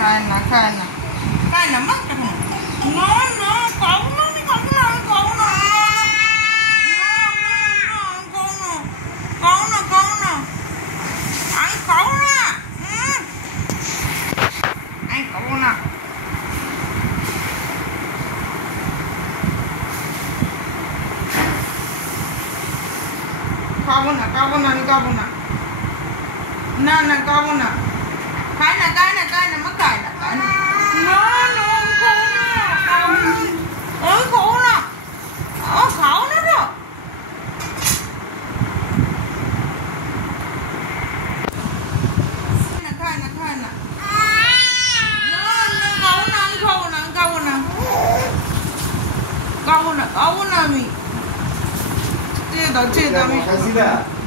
খায় না মা না খাবো না আমি খাবো না আমি খাবো না আমি খাবো না না খাবো না খায় না মা খায় না আমি খাবো না খাও না তো খায় না খাবো না আমি ছেড়ে দাও আমি